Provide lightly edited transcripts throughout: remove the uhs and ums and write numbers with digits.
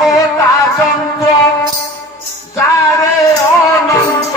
কোটা যন্ত্র যারে অনন্ত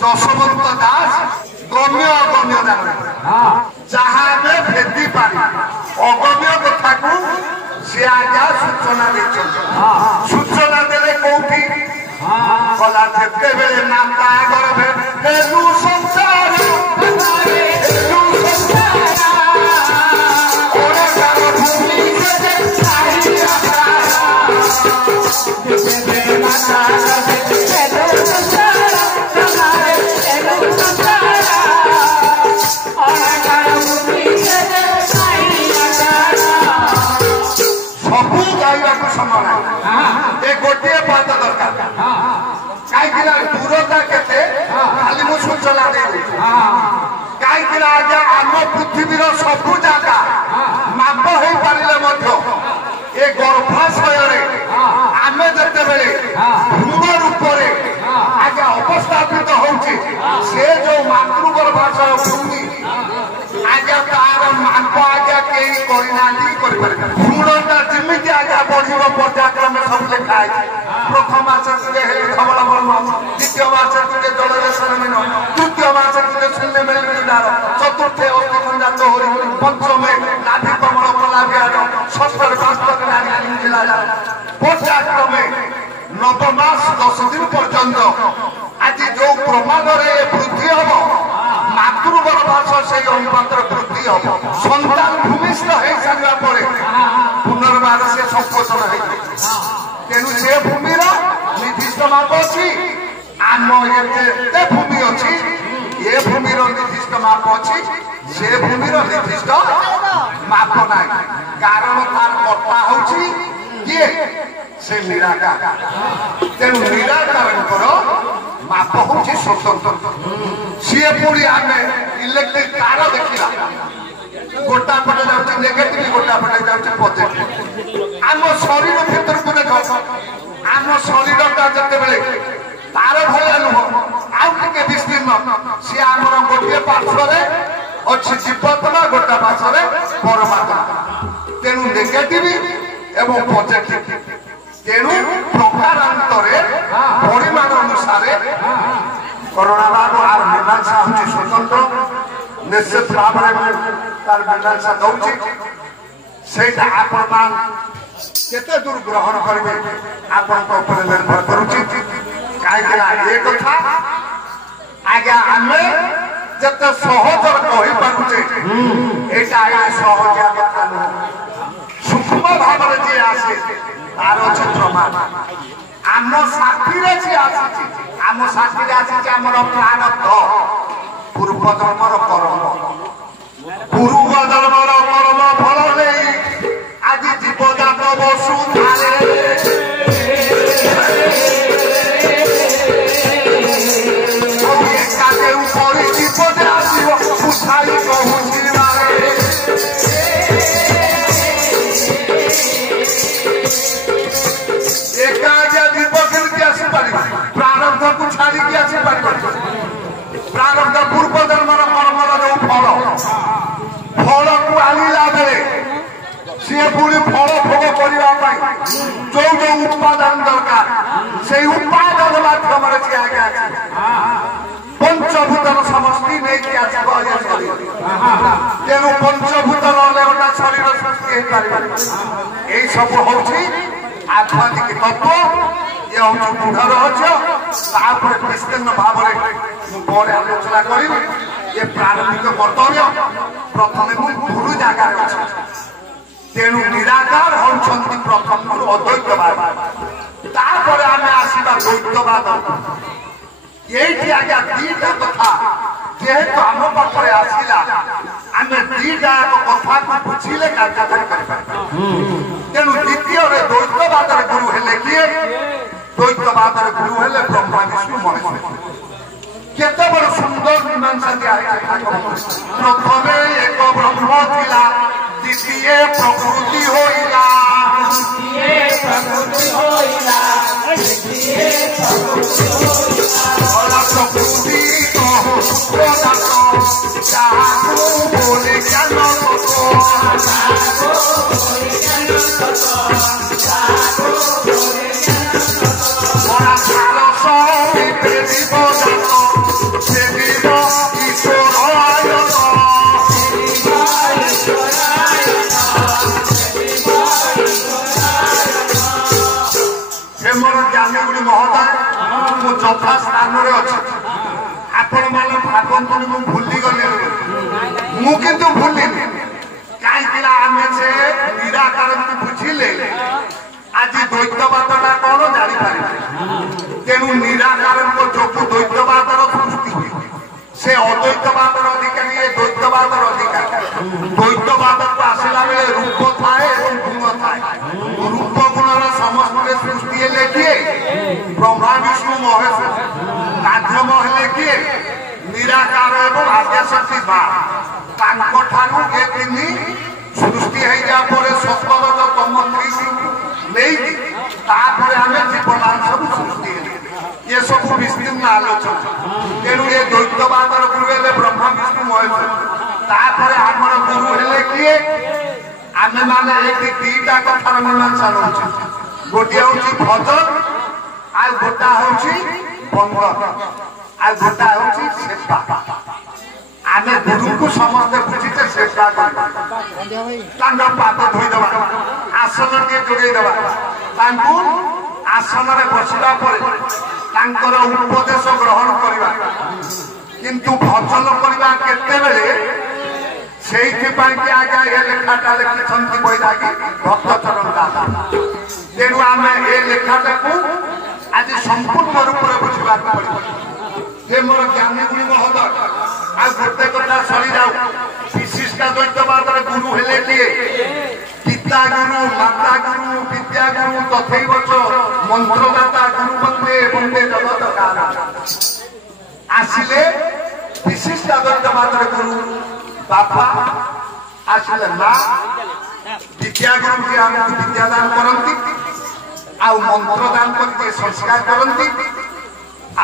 যশবন্ত দাস গম্য অগম্য জানে যাহা ভেদি পারি অগম্য কথাକୁ সে আজ্ঞা সূচনা দিচ্ছেন সূচনা দেলে কোটি কলা যেতেবেলে নাতা গর্ভে হেলু সংসার गोटे पद दरकार कहीं दूरता के खाली मुझे सूचना दे कहीं आम पृथ्वी सबू जगह माप हो पारे ये गर्भाशय आम जिते भ्रूण रूप आज अवस्थापित होची से जो मातृगर्भाशय भूमि आज तार माप आज्ञा कहीं करना भ्रूणटा जमी आज्ञा बढ़ पर्याक्रम सब लिखा है प्रथम आचार्य खबल ब्रह्म द्वितीय आचार्य जलदेशन तृतीय आचार्य शून्य मिलमिलार चतुर्थे अग्निकुंजा चौहरी पंचमे नाभि कमल कलाभियान षष्ठे बास्तव नारी पर्याक्रमे नवमास 10 दिन पर्यंत आज जो प्रमाण वृद्धि हम मातृगर्भाशय से अनुपात वृद्धि हम सन्तान भूमिस्थ हो सारा पर पुनर्बार से संपोषण हो तेणु से भूमि निर्दिष्ट माप अच्छी आम ये भूमि अच्छी ये भूमि निर्दिष्ट माप अच्छी से भूमि निर्दिष्ट माप ना कारण तार कथा हूँ किए से निराकार तेणु निराकार माप हूँ स्वतंत्र सी पुणी आम इलेक्ट्रिक तार देखा गोटा पटे जाऊँ नेगेटिव गोटा पटे जाऊँ पॉजिटिव आम शरीर भीतर को देख आम शरीरटा जिते तार भया नुह आउे विस्तीर्ण सी आम गोटे पार्श्वे अच्छी जीवात्मा गोटा पार्श्वे परमात्मा तेणु नेगेटिव एवं पॉजिटिव तेणु प्रकारांतरे परिमाण अनुसार करोना बाबू आर मीमांसा हूँ स्वतंत्र निश्चित भाव में तार मीमांसा दौर से आपण केते दूर ग्रहण करेंगे आपण निर्भर करुच्ची कहीं कथा आज्ञा आम जिते सहज कही पारे यहाँ सहजिया कथा नुह सूक्ष्म भाव में जी आसे तार अच्छे प्रमाण आम साथी जी आसी आम साथी आसी आमर प्रारब्ध पूर्व जन्मर कर्म पूर्व जन्मर कर्म फल नहीं आज जीवजात वसुधारे एकाके ऊपर जीवते आसो उठाई कहूँ प्रारब्ध को छाड़ी आसी प्रारब्ध पूर्व जन्मर कर्मर जो फल फल को आनिला बेले सी पुणी फल भोग करने जो जो उत्पादन दरकार से उत्पादन माध्यम पंचभूतर समष्टि ଆସିବ ଏ ଶରୀର। ତେଣୁ ପଞ୍ଚଭୂତ ନହେଲେ ଗୋଟେ ଶରୀର ସୃଷ୍ଟି ହେଇପାରିବ। ଏଇ ସବୁ ହଉଛି ଆଧ୍ୟାତ୍ମିକ ତତ୍ତ୍ୱ। ଇଏ ହଉଛି ଦୃଢ଼ ରହସ୍ୟ। ତାପରେ ବିସ୍ତୀର୍ଣ୍ଣ ଭାବରେ ମୁଁ ପରେ ଆଲୋଚନା କରିବି। ଏ ପ୍ରାରମ୍ଭିକ କର୍ତ୍ତବ୍ୟ ପ୍ରଥମେ ମୁଁ ଗୁରୁ ଜାଗାରେ ଅଛି। ତେଣୁ ନିରାକାର ହେଉଛନ୍ତି ପ୍ରଥମରୁ ଅଦ୍ୱୈତବାଦ। ତାପରେ ଆମେ ଆସିବା ଦ୍ୱୈତବାଦ। ଏଇଠି ଆଜ୍ଞା ଦିଟା କଥା ଯେହେତୁ ଆମ ପାଖରେ ଆସିଲା ଆମେ ଦିଟା କଥାକୁ ବୁଝିଲେ କାର୍ଯ୍ୟକାରୀ କରିପାରିବା। ତେଣୁ ଦ୍ୱିତୀୟରେ ଦ୍ୱୈତବାଦର ଗୁରୁ ହେଲେ କିଏ? ଦ୍ୱୈତବାଦର ଗୁରୁ ହେଲେ ବ୍ରହ୍ମା ବିଷ୍ଣୁ ମହେଶ୍ୱର। କେତେ ବଡ଼ ସୁନ୍ଦର ମୀମାଂସା ଦିଆହେଇଛି। ପ୍ରଥମେ ଏକ ବ୍ରହ୍ମ ଥିଲା, ଦ୍ୱିତୀୟ ପ୍ରକୃତି ହୋଇଲା। ପ୍ରକୃତି ଯାହାକୁ ବୋଲେ ଜ୍ଞାନ ଯଥା ସ୍ଥାନରେ ଅଛି। ଆପଣ ମାନେ ଭାବନ୍ତୁନି ମୁଁ ଭୁଲିଗଲି। ମୁଁ କିନ୍ତୁ ଭୁଲିନି। କାହିଁକି ନା ଆମେ ସେ ନିରାକାରକୁ ବୁଝିଲେ ଆଜି ଦ୍ୱୈତବାଦଟା କଣ ଜାଣିପାରିବେ। ତେଣୁ ନିରାକାରଙ୍କ ଯୋଗୁ ଦ୍ୱୈତବାଦର ସୃଷ୍ଟି ହୁଏ। ସେ ଅଦ୍ୱୈତବାଦର ଅଧିକାରୀ, ଏ ଦ୍ୱୈତବାଦର ଅଧିକାରୀ। ଦ୍ୱୈତବାଦକୁ ଆସିଲା ବେଳେ ରୂପ ଥାଏ ଏବଂ ଗୁଣ ଥାଏ। ରୂପ ଗୁଣର ସମସ୍ତେ ସୃଷ୍ଟି ହେଲେ କିଏ? ବ୍ରହ୍ମା ବିଷ୍ଣୁ ମହେଶ୍ୱର। ମାଧ୍ୟମ ହେଲେ କିଏ? ନିରାକାର ଏବଂ ଆଦ୍ୟାଶକ୍ତି ମା। ତାଙ୍କ ଠାରୁ ଏ ତିନି ସୃଷ୍ଟି ହେଇଯିବା ପରେ ସତରଜ ତମ ନେଇକି ତାପରେ ଆମେ ଜୀବମାନ ସବୁ ସୃଷ୍ଟି ହେଲେ। ଏ ସବୁ ବିସ୍ତୀର୍ଣ୍ଣ ଆଲୋଚନା। ତେଣୁ ଏ ଦ୍ୱୈତବାଦର ଗୁରୁ ହେଲେ ବ୍ରହ୍ମା ବିଷ୍ଣୁ ମହେଶ୍ୱର। ତାପରେ ଆମର ଗୁରୁ ହେଲେ କିଏ? ଆମେ ମାନେ ଏଠି ଦିଟା କଥାର ମୀମାଂସା ରହୁଛି। ଗୋଟିଏ ହଉଛି ଭଜନ, ଆଉ ଗୋଟା ହଉଛି ବନ୍ଧନ, ଆଉ ଗୋଟା ହଉଛି ସେବା। ଆମେ ଗୁରୁଙ୍କୁ ସମସ୍ତେ ବୁଝିଛେ ସେବା କରିବା। ତାଙ୍କ ପାଦ ଧୋଇଦେବା, ଆସନଟିଏ ଯୋଗେଇଦେବା, ତାଙ୍କୁ ଆସନରେ ବସିବା ପରେ ତାଙ୍କର ଉପଦେଶ ଗ୍ରହଣ କରିବା। କିନ୍ତୁ ଭଜନ କରିବା କେତେବେଳେ? ସେଇଥିପାଇଁ କି ଆଜ୍ଞା ଏ ଲେଖାଟା ଲେଖିଛନ୍ତି ବୈରାଗୀ ଭକ୍ତଚରଣ ଦାସ। ତେଣୁ ଆମେ ଏ ଲେଖାଟାକୁ ଆଜି ସମ୍ପୂର୍ଣ୍ଣ ରୂପରେ ବୁଝିବାକୁ ପଡ଼ିବ। ଯେ ମୋର ଜ୍ଞାନୀ ଗୁଣି ମହୋଦୟ ଆଉ ଗୋଟେ କଥା ସରିଯାଉ। ବିଶିଷ୍ଟ ଦ୍ୱୈତବାଦର ଗୁରୁ ହେଲେ କିଏ? ପିତା ଗୁରୁ, ମାତା ଗୁରୁ, ବିଦ୍ୟା ଗୁରୁ, ତଥୈବ ଚ ମନ୍ତ୍ରଦାତା ଗୁରୁ ବନ୍ଦେ ବନ୍ଦେ ଜଗତ କାରଣ। ଆସିଲେ ବିଶିଷ୍ଟ ଦ୍ୱୈତବାଦର ଗୁରୁ ବାପା, ଆସିଲେ ମା। ବିଦ୍ୟା ଗୁରୁ ଯିଏ ଆମକୁ ବିଦ୍ୟାଦାନ କରନ୍ତି, ଆଉ ମନ୍ତ୍ର ଦାନ କରିକି ସଂସ୍କାର କରନ୍ତି।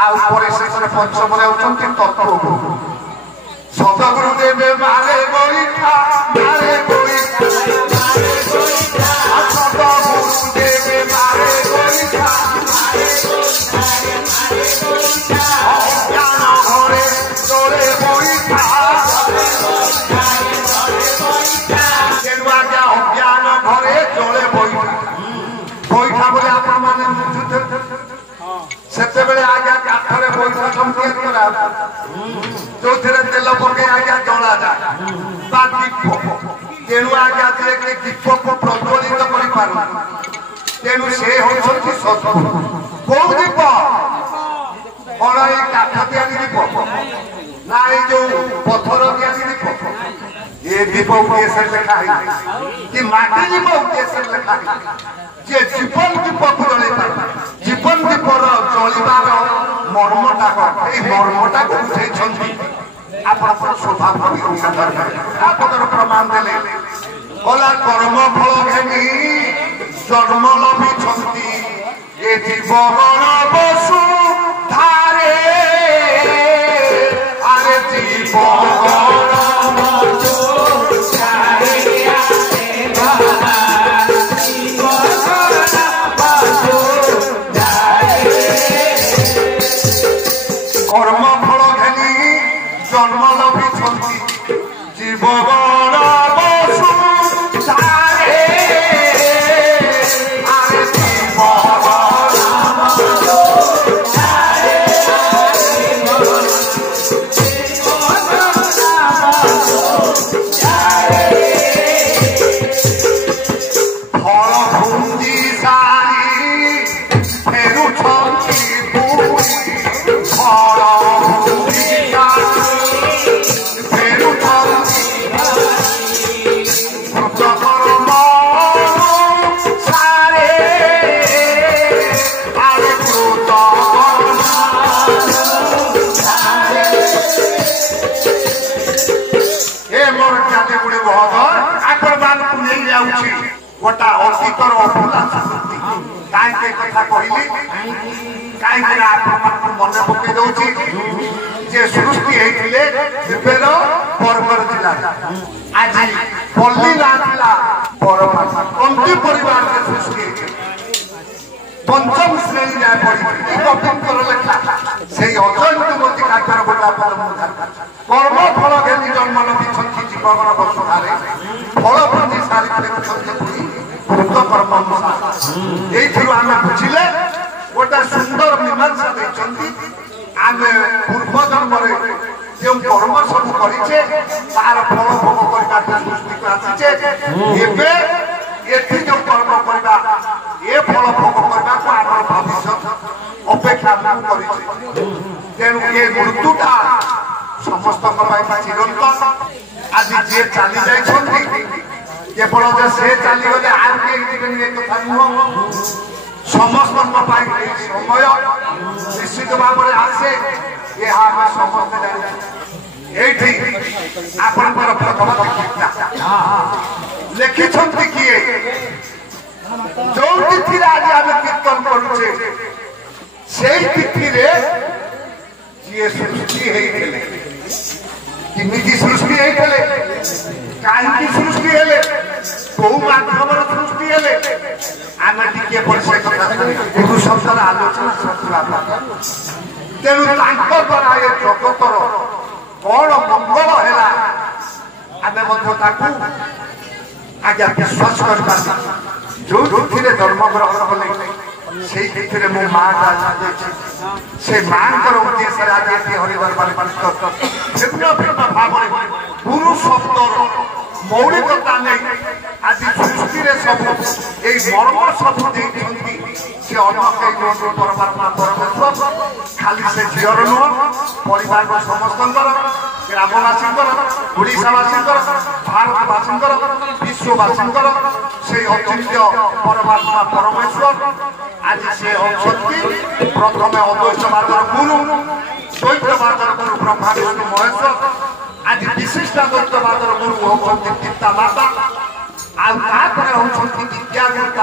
ଆଉ ପରିଶେଷରେ ପଞ୍ଚମରେ ହେଉଛନ୍ତି ତତ୍ତ୍ୱ ଗୁରୁ। ସଦଗୁରୁ ଦେବେ ମାରେ ଗୋଇଠା, ମାରେ ଗୋଇଠା, ସଦଗୁରୁ ଦେବେ ମାରେ ଗୋଇଠା। ଅଜ୍ଞାନ ଘରେ ଚଳେ ବଇଠା। ତେଣୁ ଆଜ୍ଞା ଅଜ୍ଞାନ ଘରେ ଚଳେ ବଇଠା। ବଇଠା ବୋଲି ଆପଣ ମାନେ ବୁଝୁଥିବେ। ସେତେବେଳେ ଆଜ୍ଞା କାଠରେ ବଇଠା ସବୁ ତିଆରି କରା, ଯୋଉଥିରେ ତେଲ ପକେଇ ଆଜ୍ଞା ଜଳାଯାଏ ବା ଦୀପ। ତେଣୁ ଆଜ୍ଞା ଯିଏକି ଦୀପକୁ ପ୍ରଜ୍ୱଳିତ କରିପାରୁ, ତେଣୁ ସେ ହେଉଛନ୍ତି ସଦଗୁରୁ। କୋଉ ଦୀପ? କଣ ଏଇ କାଠ ତିଆରି ଦୀପ ନା ଏଇ ଯୋଉ ପଥର ତିଆରି ଦୀପ? ଏ ଦୀପ ଉଦ୍ଦେଶ୍ୟରେ ଲେଖା ହେଇଛି କି ମାଟି ଦୀପ ଉଦ୍ଦେଶ୍ୟରେ ଲେଖା ହେଇଛି। ଯେ ଜୀବନ ଦୀପକୁ ଜଳେଇ ପାରିବ। ଜୀବନ ଦୀପର ଜଳିବାର ମର୍ମଟା କଣ? ଏଇ ମର୍ମଟାକୁ ବୁଝେଇଛନ୍ତି ଆପଣଙ୍କର ସ୍ୱଭାବ ଆପଣଙ୍କର ପ୍ରମାଣ ଦେଲେ। କଲା କର୍ମ ଫଳ ଘେନି ଜନ୍ମ ଲଭିଛନ୍ତି ଏ ଜୀବନ ବସୁ ଧାରେ। ଆରେ ଜୀବନ কর্ম ফল ঘেনি জন্ম লভিছে महोदय आपण को नहीं जाउछि गोटा अतीतर अभूला स्मृति काहे कथा कहली काहे आपण मन पके दउछि जे सृष्टि हेतिले दिबेर बरगड़ जिला आज पल्ली लाला परमात्मा कंती परिवार के सृष्टि पंचम श्रेणी जाए पड़ी कपिंकर लेखा से अजयंतमती काकर गोटा पद कर्म फल घेनी जन्म लभिछन्ति जीवन वसुधारे फल प्रति सारी देखुछन्ति भूत कर्म अनुसार एइथिरु आमे बुझिले गोटा सुंदर मीमांसा दैछन्ति आमे पूर्व जन्म रे जो कर्म सब करिछे तार फल भोग करबा सृष्टि को आछिछे एबे एथि जो कर्म करबा ए फल भोग करबा को आम भविष्य अपेक्षा करिछे तेणु ये मृत्युटा समस्त चिरंतन आज जे चली जाइछन्ति केवल जे से चली गले आर के जीवन एक कथा नुह समस्त समय निश्चित भाव में आसे ये हम समस्त जानी आपनकर प्रथम लिखिछन्ति किए जो तिथि आज आम कीर्तन करुचे से तिथि रे जी सृष्टि हेइथिले किमिति सृष्टि हेइथिले काहेकि सृष्टि हेले बहु माध्यमर सृष्टि हेले आमे टिके परिचय कथा एगु शब्दर आलोचना सत्रा तेणु तांकर द्वारा ये जगतर कौन मंगल है आमे मध्य ताकू आज्ञा विश्वास कर जो तिथि धर्म ग्रहण कले से तिथि मो माँ से माँ उद्देश्य आज हरिवर भिन्न भिन्न भाव गुरु शब्द मौलिकता नहीं आज सृष्टि सब ये मर्म सब से अन्न परमात्मा परमेश्वर खाली से झीर नुह परिवार समस्त ग्रामवासी ओडावासी भारतवासी विश्ववासी से अचिंत्य परमात्मा परमेश्वर आज से अच्छी प्रथम अद्वैतवादर गुरु द्वैतवादर गुरु ब्रह्मा विष्णु महेश्वर आज विशिष्ट अद्वैतवादर गुरु होती पिता माता होती विद्या गुरु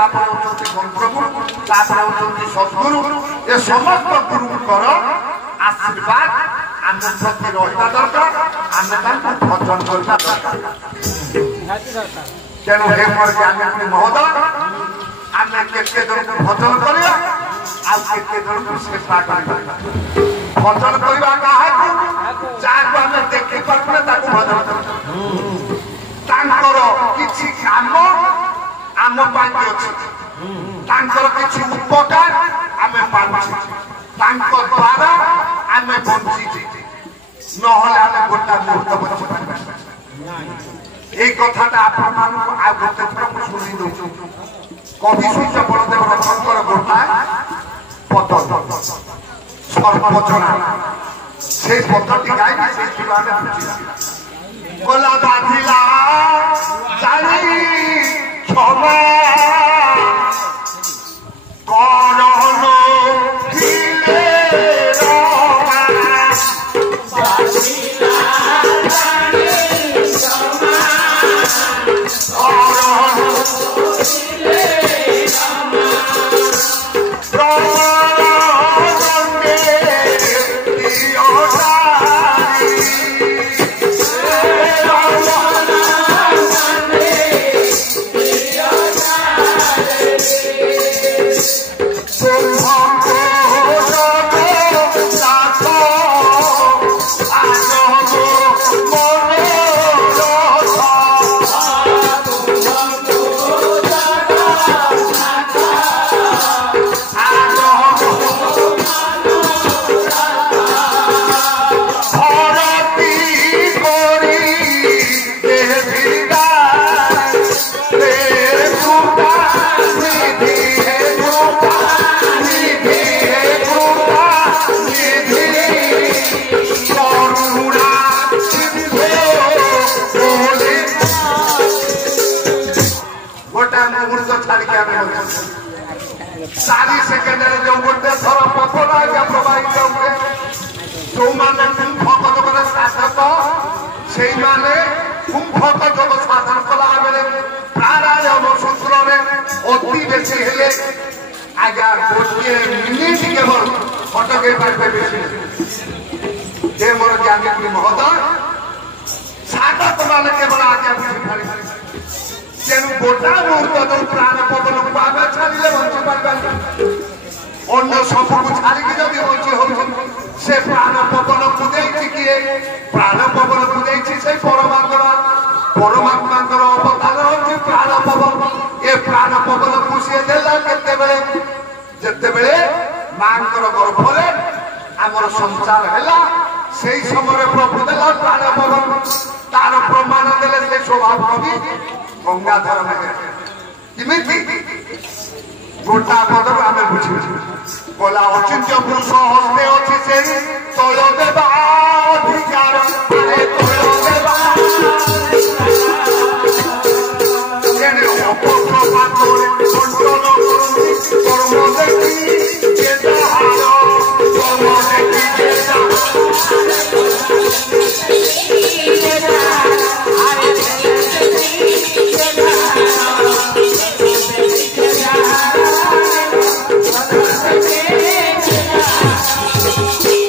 मंत्रगुरु होती सद्गुरु ये समस्त गुरुंकर आशीर्वाद आम प्रति रहा दरकार आम भजन करना दरकार तेणु हे मोर ज्ञानी महोदय आम केते जन भजन करिया आते जन को सेवा करिया भजन करवा काहाकू जाको आम देखि पारबे ताकू भजन कर तांकर किछि काम आम पाई अछि तांकर किछि उपकार आमे पाछि तांकर द्वारा आमे बंची नहले आमे गोटा मुहूर्त बंची पारबे এই কথাটা আপনার মানুষ আর গোটে থর মু শুনি দઉં কবি সূর্য বলদেব রচনার গোটা পদ সর্বজনা সেই পদটি গাইবি সেই তুলনায় বুঝিলা গোলা বাঁধিলা জানি ক্ষমা করণ দিলে রমা বাঁধিলা सारी सेकेंड जो गोटे थर पपल आज्ञा प्रवाहित हुए जो मैंने कुंभक जगत साधक से कुंभक जगत অতি বেশি হলে আজ্ঞা গোটিয়ে মিনিট কেবল ফটকে পারবে বেশি যে মোর জ্ঞানী মহোদয় সাধক মানে কেবল আজ্ঞা বুঝি পারে তেণু গোটা মুহূর্ত প্রাণ পবনକୁ ଆମେ ଛାଡ଼ିଲେ ବଞ୍ଚି ପାରିବାନି ଅନ୍ୟ ସବୁକୁ ଛାଡ଼ିକି ଯଦି ବଞ୍ଚି ହଉଛି ସେ ପ୍ରାଣ ପବନକୁ ଦେଇଛି କିଏ ପ୍ରାଣ ପବନକୁ ଦେଇଛି ସେଇ ପରମାତ୍ମାଙ୍କର ଅବତାର ହଉଛି ପ୍ରାଣ ପବନ ଏ ପ୍ରାଣ ପବନକୁ ସିଏ ଦେଲା କେତେବେଳେ ଯେତେବେଳେ ମାଙ୍କର ଗର୍ଭରେ ଆମର ସଞ୍ଚାର ହେଲା ସେଇ ସମୟରେ ପ୍ରଭୁ ଦେଲା ପ୍ରାଣ ପବନ ତାର ପ୍ରମାଣ ଦେଲେ ସେ ସ୍ୱଭାବ କବି ଗଙ୍ଗାଧର ମେହେର କେମିତି ଗୋଟା ପଦରୁ ଆମେ ବୁଝିବୁ ଗଲା ଅଚିନ୍ତ୍ୟ ପୁରୁଷ ହସ୍ତେ ଅଛି ସେଇ ତୈଳ ଦେବା ଅଧିକାର ତୈଳ ଦେବା ଅପପ୍ରପାତରେ ବଣ୍ଟନ କରନ୍ତି କର୍ମ ଦେଖି କେଦାହାର କର୍ମ ଦେଖି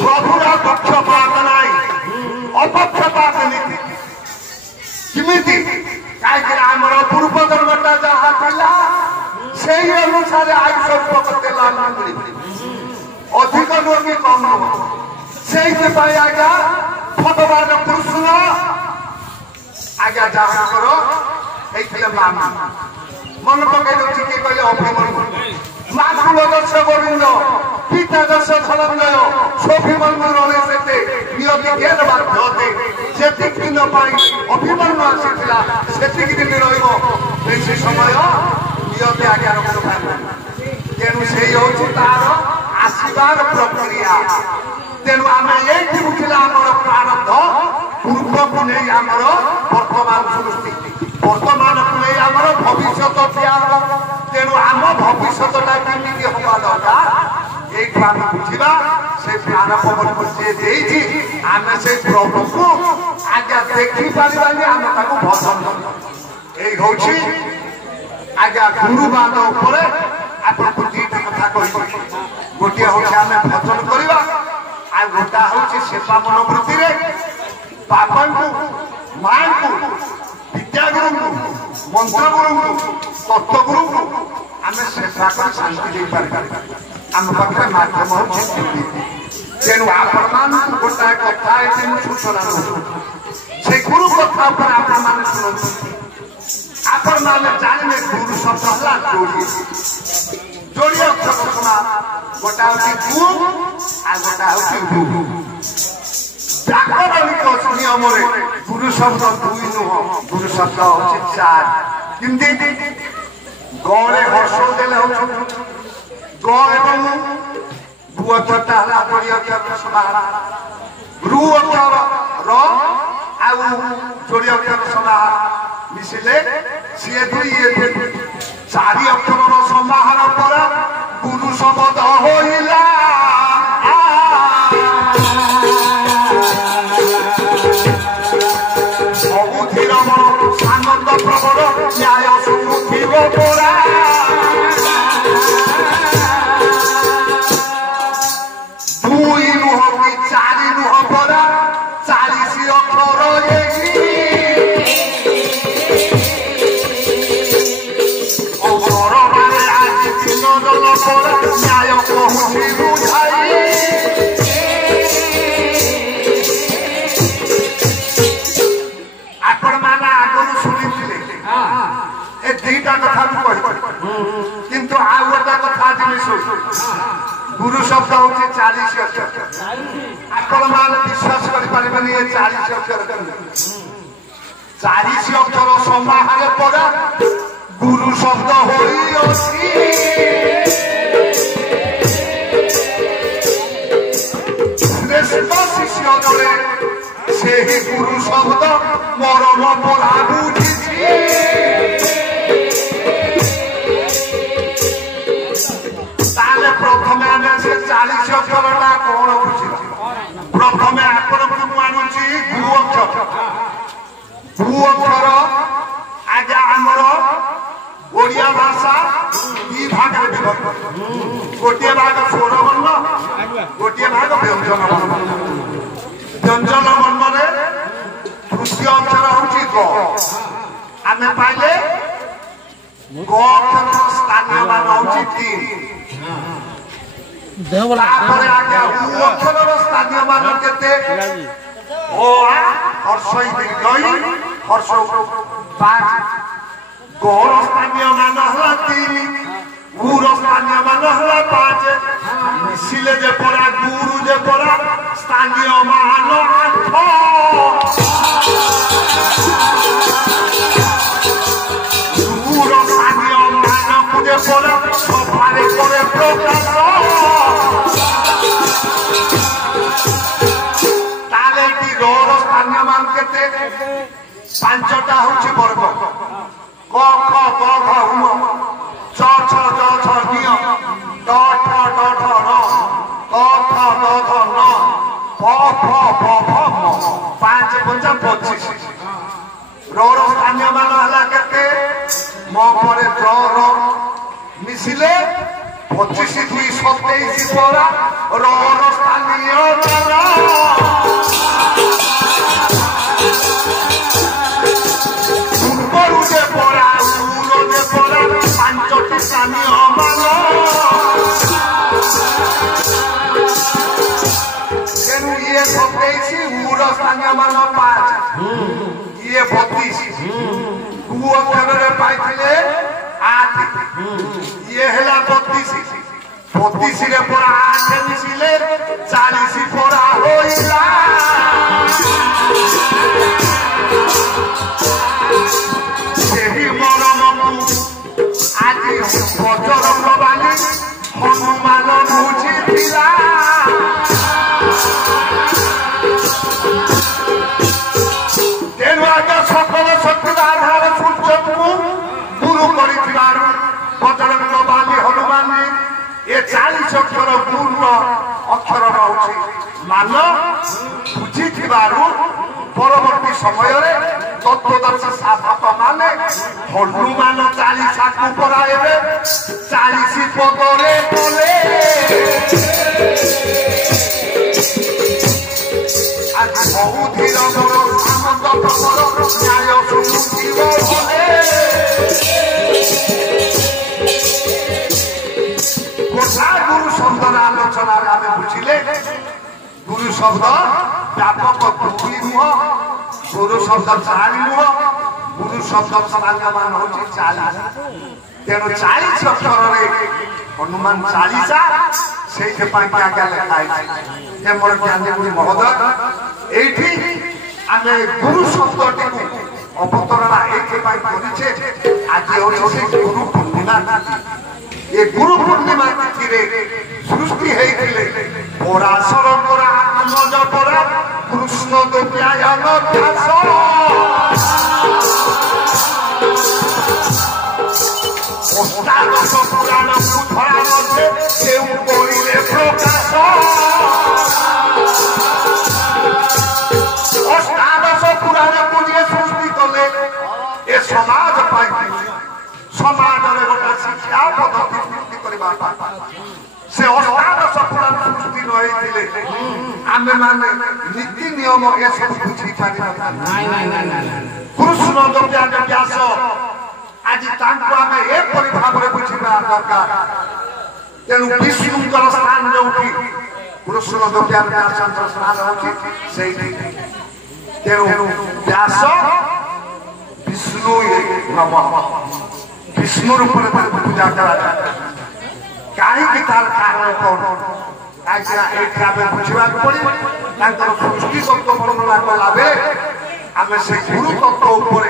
প্রভুর পক্ষপাত নাই অপক্ষপাত নীতি কেমিতি কাইকি আমার পূর্ব জন্মটা যাহা ଥିଲା সেই অনুসারে আয়ুষ করতে লাভ মিলিব অধিক নয় কি কম নয় সেইপাই আজ্ঞা ভগবান কৃষ্ণ আজ্ঞা যাহা কর এইখানে নাম মনে পকাই দিচ্ছি কি কইলে অভিমন্যু মাকুল দর্শ গোবিন্দ পিতা দর্শ ধনঞ্জয় সভিমন্যু রণে সেতে নিয়তি জ্ঞান বাধ্যতে যেতিকি দিন পাই অভিমন্যু আসিছিলা সেতিকি দিন রহিব বেশি সময় নিয়তি আজ্ঞা রক্ষণ পাইব তেণু সেই হচ্ছে তার আসিবার প্রক্রিয়া তেণু আমি এইটি বুঝিলা আমার প্রারব্ধ পূর্বকু নেই আমার বর্তমান সৃষ্টি বর্তমানকু নেই আমার ভবিষ্যৎ জ্ঞান তেণু আম ভবিষ্যৎটা কেমিতি হওয়া দরকার এইটু আমি বুঝিবা সেই প্রাণ পবনকু যে দিয়েছি আমি সেই প্রভুকু আজ্ঞা দেখি পারিবানি আমি তাকে ভজন এই হচ্ছে আজ্ঞা গুরুবাদ উপরে আপনার দুইটি কথা কইছি গোটিয়ে হচ্ছে আমি ভজন করিবা আর গোটা হচ্ছে সেবা মনোবৃত্তিরে বাপাঙ্কু মাঙ্কু বিদ্যাগুরুঙ্কু মন্ত্রগুরুঙ্কু তত্ত্বগুরুঙ্কু আমি সেবা করে শান্তি ଦେଇପାରିବା ଆମ ପାଖରେ ମାଧ୍ୟମ ହଉଛି ତେଣୁ ଆପଣମାନଙ୍କୁ ଗୋଟାଏ କଥା ଏଠି ମୁଁ ସୂଚନା ଦେଉଛି ସେ ଗୁରୁ କଥା ଉପରେ ଆପଣମାନେ ଶୁଣନ୍ତୁ ଆପଣମାନେ ଜାଣିବେ ଗୁରୁ ଶବ୍ଦ ହେଲା ଯୋଡିଏ ଅକ୍ଷର ସମାନ ଗୋଟା ହଉଛି ଗୁ ଆଉ ଗୋଟା ହଉଛି ଗୁ ବ୍ୟାକରଣିକ ନିୟମରେ ଗୁରୁ ଶବ୍ଦ ଦୁଇ ନୁହଁ ଗୁରୁ ଶବ୍ଦ ହଉଛି ଚାରି କେମିତି ଗରେ ହର୍ଷ ଦେଲେ ହଉଛି ଗ ଏବଂ ଗୁ ଅକ୍ଷରଟା ହେଲା ଯୋଡିଏ ଅକ୍ଷର ସମାନ ରୁ ଅକ୍ଷର ର ଆଉ ଯୋଡିଏ ଅକ୍ଷର ସମାନ ମିଶିଲେ ସିଏ ଦୁଇ ଚାରି ଅକ୍ଷରର ସମାହାର ପରେ ଗୁରୁ ଶବ୍ଦ ହୋଇଲା ସବୁଥିର ଆନନ୍ଦ ପ୍ରବଳ ନ୍ୟାୟ ସୁଥିବ ପରା ଦୁଇ ନୁହ କି ଚାରି ନୁହ ପରା 40 ଅକ୍ଷର ନ୍ୟାୟ କହୁଛି ବୁଝାଇ ଆପଣମାନେ ଆଗରୁ ଶୁଣିଥିଲେ ଏ ଦିଟା କଥା ମୁଁ କହିବି କିନ୍ତୁ ଆଉ ଗୋଟେ କଥା ଆଜି ମିଶୁଛି ଗୁରୁ ଶବ୍ଦ ହଉଛି 40 ଅକ୍ଷର ଆପଣମାନେ ବିଶ୍ୱାସ କରିପାରିବେନି ଏ 40 ଅକ୍ଷର 40 ଅକ୍ଷର ସମାହାର ପରେ ଗୁରୁ ଶବ୍ଦ ହୋଇଅଛି শ্রেষ্ঠ শিষ্য দলে সেই গুরু শব্দ মরম পড়া বুঝিছি তাহলে প্রথমে আমি সে 40 অক্ষরটা কোন বুঝিবা প্রথমে আপনাকে মু আনুছি গু অক্ষর গু অক্ষর আগে আমার ওড়িয়া ভাষা गोटे भाग स्वर वर्ण गोटे भाग व्यंजन वर्ण व्यंजन वर्ण रे तृतीय अक्षर होची ग आमे पाइले ग अक्षर स्थानीय मान होची 3 तापर आगे उ अक्षर स्थानीय मान केते ओ आ हर्षई दीर्घई हर्ष 5 गौर स्थानीय मान हला 3 गुर स्थानीय मान हला 5 मिसिले जे पड़ा गुरु जे पड़ा स्थानीय मान 8 गुर स्थानीय मान कुजे पड़ा सफारे करे प्रकाश ताले की गौर स्थानीय मान केते 5टा होची वर्ग क ख ग घ हुम च छ ज छ निय ड ठ ड ठ न क ख ग घ न प फ प फ म 5 5 25 रोर स्थानीय मान हला केते म परे ज र मिसिले 25 2 27 परा रोर स्थानीय मान जे पड़ा उलो जे पड़ा 5टी स्थानीय मान तेनु ये 27 उर स्थानीय मान 5 ये 32 गु अक्षर रे पाइथिले 8 ये हला 32 रे पड़ा 8 मिसिले 40 पड़ा होइला আজি বজরঙ্গ বাণী হনুমান বুঝিলা তেণু আগে সকল শক্তির আধার সূর্যকু গুরু করিবার বজরঙ্গ বাণী হনুমান এ 40 অক্ষর গুরুর অক্ষর রয়েছে মান বুঝিবারু পরবর্তী সময়ের তত্ত্বদর্শী সাধক মানে হনুমান 40 আকু পড়াইবে 40 পদরে বলে আজ বহু ধীর মর সামন্ত প্রবল ন্যায় শুনিব বলে গোটা গুরু শব্দর আলোচনার আমি বুঝিলে गुरु शब्द व्यापक दुखी नुह गुरु शब्द चाली नुह गुरु शब्द स्थानीय मान होची 40 तेणु 40 अक्षर रे हनुमान 40 सेठे पाई क्या लिखाई हे मोर ज्ञानी गुरु महोदय एठी आमे गुरु शब्द टिकु अवतरणा एठी पाई करिछे आज होची गुरु पूर्णिमा ये गुरु पूर्णिमा तिथि रे सृष्टि हेइथिले पराशर परा आत्मज परा कृष्ण दोप्यायन ध्यास अष्टादश पुराण पुथरा मध्ये सेउ करिले प्रकाश अष्टादश पुराण को जे सृष्टि कले ए समाज पाई समाज रे गोटा शिक्षा पद्धति सृष्टि करबा से अष्टादश पुराण सृष्टि रही आमे माने नीति नियम ए सब बुझी पारि कृष्ण दोप्यायन व्यास आज तांको आमे ए परिभाव रे बुझिबा दरकार तेणु विष्णुकर स्थान जोठी कृष्ण दोप्यायन व्यास स्थान होची सेही तेणु व्यास विष्णु नमः विष्णु रूप में पूजा करा जाए काहे की तार कारण कोन काहे एक आबे बुझिबा पड़ी तांकर सृष्टि तत्व वर्णना कलाबे आमे से गुरु तत्व ऊपर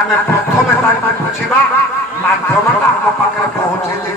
आमे प्रथमे तांका बुझिबा माध्यमटा हम पाखरे पहुंचेले